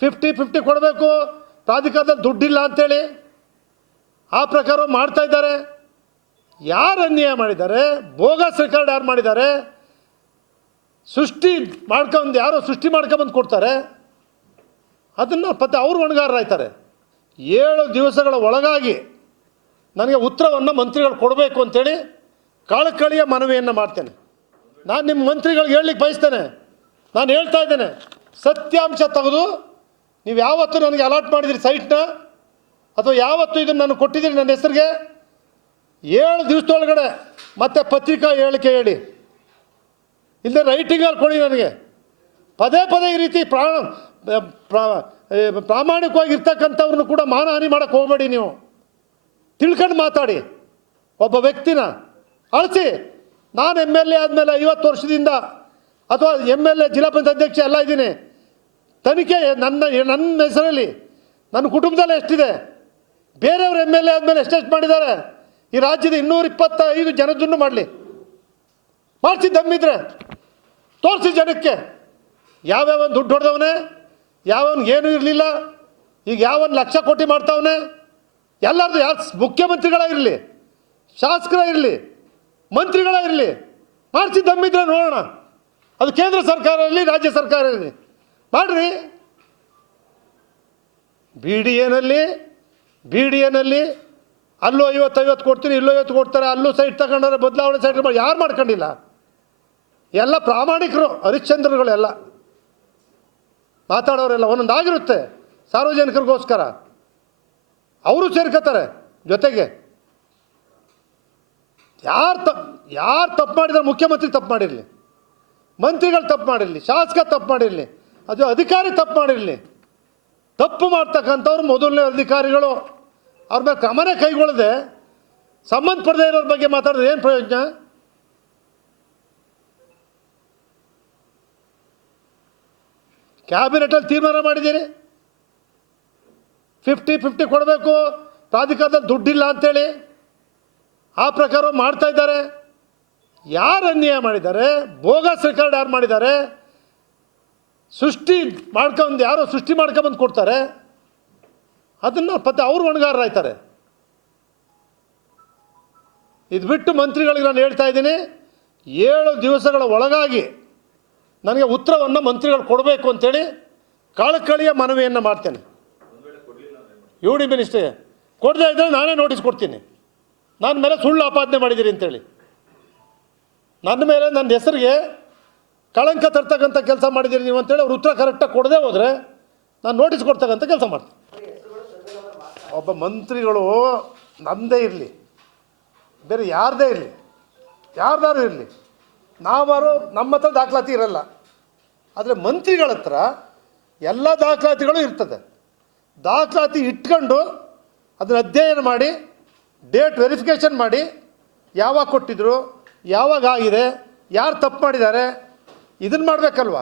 50-50 ಕೊಡಬೇಕು, ಪ್ರಾಧಿಕಾರದಲ್ಲಿ ದುಡ್ಡಿಲ್ಲ ಅಂಥೇಳಿ ಆ ಪ್ರಕಾರ ಮಾಡ್ತಾ ಇದ್ದಾರೆ. ಯಾರು ಅನ್ಯಾಯ ಮಾಡಿದ್ದಾರೆ, ಬೋಗಸ್ ರೆಕಾರ್ಡ್ ಯಾರು ಮಾಡಿದ್ದಾರೆ, ಸೃಷ್ಟಿ ಮಾಡ್ಕೊಂಡು ಯಾರೋ ಸೃಷ್ಟಿ ಮಾಡ್ಕೊಂಬಂದು ಕೊಡ್ತಾರೆ, ಅದನ್ನು ಮತ್ತೆ ಅವರು ಹೊಣೆಗಾರರಾಯ್ತಾರೆ. 7 ದಿವಸಗಳ ಒಳಗಾಗಿ ನನಗೆ ಉತ್ತರವನ್ನು ಮಂತ್ರಿಗಳು ಕೊಡಬೇಕು ಅಂತೇಳಿ ಕಳಕಳಿಯ ಮನವಿಯನ್ನು ಮಾಡ್ತೇನೆ. ನಾನು ನಿಮ್ಮ ಮಂತ್ರಿಗಳಿಗೆ ಹೇಳಲಿಕ್ಕೆ ಬಯಸ್ತೇನೆ. ನಾನು ಹೇಳ್ತಾ ಇದ್ದೇನೆ, ಸತ್ಯಾಂಶ ತೆಗೆದು ನೀವು ಯಾವತ್ತು ನನಗೆ ಅಲಾಟ್ ಮಾಡಿದಿರಿ ಸೈಟ್ನ, ಅಥವಾ ಯಾವತ್ತು ಇದನ್ನು ನಾನು ಕೊಟ್ಟಿದ್ದೀರಿ ನನ್ನ ಹೆಸರಿಗೆ, 7 ದಿವಸದೊಳಗಡೆ ಮತ್ತೆ ಪತ್ರಿಕಾ ಹೇಳಿಕೆ ಹೇಳಿ, ಇಲ್ಲದೆ ರೈಟಿಂಗಲ್ಲಿ ಕೊಡಿ ನನಗೆ. ಪದೇ ಪದೇ ಈ ರೀತಿ ಪ್ರಾಮಾಣಿಕವಾಗಿ ಇರ್ತಕ್ಕಂಥವ್ರನ್ನು ಕೂಡ ಮಾನಹಾನಿ ಮಾಡೋಕ್ಕೆ ಹೋಗಬೇಡಿ. ನೀವು ತಿಳ್ಕೊಂಡು ಮಾತಾಡಿ. ಒಬ್ಬ ವ್ಯಕ್ತಿನ ಅಳಿಸಿ, ನಾನು MLA ಆದಮೇಲೆ 50 ವರ್ಷದಿಂದ ಅಥವಾ MLA ಜಿಲ್ಲಾ ಪಂಚಾಯತ್ ಅಧ್ಯಕ್ಷ ಎಲ್ಲ ಇದ್ದೀನಿ. ತನಿಖೆ ನನ್ನ ಹೆಸರಲ್ಲಿ ನನ್ನ ಕುಟುಂಬದಲ್ಲೇ ಎಷ್ಟಿದೆ, ಬೇರೆಯವರು MLA ಆದಮೇಲೆ ಎಷ್ಟೆಷ್ಟು ಮಾಡಿದ್ದಾರೆ, ಈ ರಾಜ್ಯದ 225 ಜನದನ್ನು ಮಾಡಲಿ, ಮಾಡಿಸಿ ದಮ್ಮಿದ್ರೆ ತೋರಿಸಿ ಜನಕ್ಕೆ. ಯಾವ್ಯಾವನು ದುಡ್ಡು ಹೊಡೆದವನೇ, ಯಾವನಿಗೆ ಏನೂ ಇರಲಿಲ್ಲ, ಈಗ ಯಾವನು ಲಕ್ಷ ಕೋಟಿ ಮಾಡ್ತಾವನೆ, ಎಲ್ಲರದು ಯಾರು ಮುಖ್ಯಮಂತ್ರಿಗಳಾಗಿರಲಿ, ಶಾಸಕರಾಗಿರಲಿ, ಮಂತ್ರಿಗಳಾಗಿರಲಿ, ಮಾಡಿಸಿ ದಮ್ಮಿದ್ರೆ ನೋಡೋಣ. ಅದು ಕೇಂದ್ರ ಸರ್ಕಾರ ಇರಲಿ, ರಾಜ್ಯ ಸರ್ಕಾರ ಇರಲಿ, ಮಾಡಿರಿ. ಬಿ ಡಿ ಎನಲ್ಲಿ ಅಲ್ಲೂ 50-50 ಕೊಡ್ತೀನಿ, ಇಲ್ಲೂ 50 ಕೊಡ್ತಾರೆ, ಅಲ್ಲೂ ಸೈಟ್ ತಗೊಂಡ್ರೆ ಬದಲಾವಣೆ ಸೈಟ್ ಯಾರು ಮಾಡ್ಕೊಂಡಿಲ್ಲ. ಎಲ್ಲ ಪ್ರಾಮಾಣಿಕರು, ಹರಿಶ್ಚಂದ್ರಗಳೆಲ್ಲ ಮಾತಾಡೋರೆಲ್ಲ ಒಂದೊಂದಾಗಿರುತ್ತೆ ಸಾರ್ವಜನಿಕರಿಗೋಸ್ಕರ. ಅವರು ಸೇರ್ಕೋತಾರೆ ಜೊತೆಗೆ. ಯಾರು ತಪ್ಪು ಮಾಡಿದ್ರೆ, ಮುಖ್ಯಮಂತ್ರಿ ತಪ್ಪು ಮಾಡಿರಲಿ, ಮಂತ್ರಿಗಳು ತಪ್ಪು ಮಾಡಿರಲಿ, ಶಾಸಕ ತಪ್ಪು ಮಾಡಿರಲಿ, ಅದು ಅಧಿಕಾರಿ ತಪ್ಪು ಮಾಡಿರಲಿ, ತಪ್ಪು ಮಾಡ್ತಕ್ಕಂಥವ್ರು ಮೊದಲನೇ ಅಧಿಕಾರಿಗಳು, ಅವ್ರ ಮೇಲೆ ಕ್ರಮನೇ ಕೈಗೊಳ್ಳದೆ ಸಂಬಂಧಪಡದೇ ಇರೋರ ಬಗ್ಗೆ ಮಾತಾಡಿದ್ರೆ ಏನು ಪ್ರಯೋಜನ? ಕ್ಯಾಬಿನೆಟಲ್ಲಿ ತೀರ್ಮಾನ ಮಾಡಿದ್ದೀರಿ 50-50 ಕೊಡಬೇಕು, ಪ್ರಾಧಿಕಾರದಲ್ಲಿ ದುಡ್ಡಿಲ್ಲ ಅಂಥೇಳಿ ಆ ಪ್ರಕಾರ ಮಾಡ್ತಾ ಇದ್ದಾರೆ. ಯಾರು ಅನ್ಯಾಯ ಮಾಡಿದ್ದಾರೆ, ಬೋಗಸ್ ರೆಕಾರ್ಡ್ ಯಾರು ಮಾಡಿದ್ದಾರೆ, ಸೃಷ್ಟಿ ಮಾಡ್ಕೊಂಡು ಯಾರೋ ಸೃಷ್ಟಿ ಮಾಡ್ಕೊಂಬಂದು ಕೊಡ್ತಾರೆ, ಅದನ್ನು ಮತ್ತೆ ಅವರು ಹೊಣೆಗಾರರಾಯ್ತಾರೆ. ಇದು ಬಿಟ್ಟು ಮಂತ್ರಿಗಳಿಗೆ ನಾನು ಹೇಳ್ತಾ ಇದ್ದೀನಿ, 7 ದಿವಸಗಳ ಒಳಗಾಗಿ ನನಗೆ ಉತ್ತರವನ್ನು ಮಂತ್ರಿಗಳು ಕೊಡಬೇಕು ಅಂತೇಳಿ ಕಳಕಳಿಯ ಮನವಿಯನ್ನು ಮಾಡ್ತೇನೆ. UD ಮಿನಿಸ್ಟ್ರಿಗೆ ಕೊಡದೇ ಇದ್ದರೆ ನಾನೇ ನೋಟಿಸ್ ಕೊಡ್ತೀನಿ. ನನ್ನ ಮೇಲೆ ಸುಳ್ಳು ಆಪಾದನೆ ಮಾಡಿದ್ದೀರಿ ಅಂತೇಳಿ, ನನ್ನ ಮೇಲೆ ನನ್ನ ಹೆಸರಿಗೆ ಕಳಂಕ ತರ್ತಕ್ಕಂಥ ಕೆಲಸ ಮಾಡಿದ್ದೀರಿ ನೀವು ಅಂತೇಳಿ ಅವ್ರು ಉತ್ತರ ಕರೆಕ್ಟಾಗಿ ಕೊಡದೆ ಹೋದರೆ ನಾನು ನೋಟಿಸ್ ಕೊಡ್ತಕ್ಕಂಥ ಕೆಲಸ ಮಾಡ್ತೀನಿ. ಒಬ್ಬ ಮಂತ್ರಿಗಳು ನಮ್ಮದೇ ಇರಲಿ, ಬೇರೆ ಯಾರದೇ ಇರಲಿ, ಯಾರ್ದಾರು ಇರಲಿ, ನಾವಾರು ನಮ್ಮ ಹತ್ರ ದಾಖಲಾತಿ ಇರಲ್ಲ, ಆದರೆ ಮಂತ್ರಿಗಳ ಹತ್ರ ಎಲ್ಲ ದಾಖಲಾತಿಗಳು ಇರ್ತದೆ. ದಾಖಲಾತಿ ಇಟ್ಕೊಂಡು ಅದನ್ನು ಅಧ್ಯಯನ ಮಾಡಿ, ಡೇಟ್ ವೆರಿಫಿಕೇಷನ್ ಮಾಡಿ, ಯಾವಾಗ ಕೊಟ್ಟಿದ್ರು, ಯಾವಾಗ ಆಗಿದೆ, ಯಾರು ತಪ್ಪು ಮಾಡಿದ್ದಾರೆ, ಇದನ್ನು ಮಾಡಬೇಕಲ್ವ.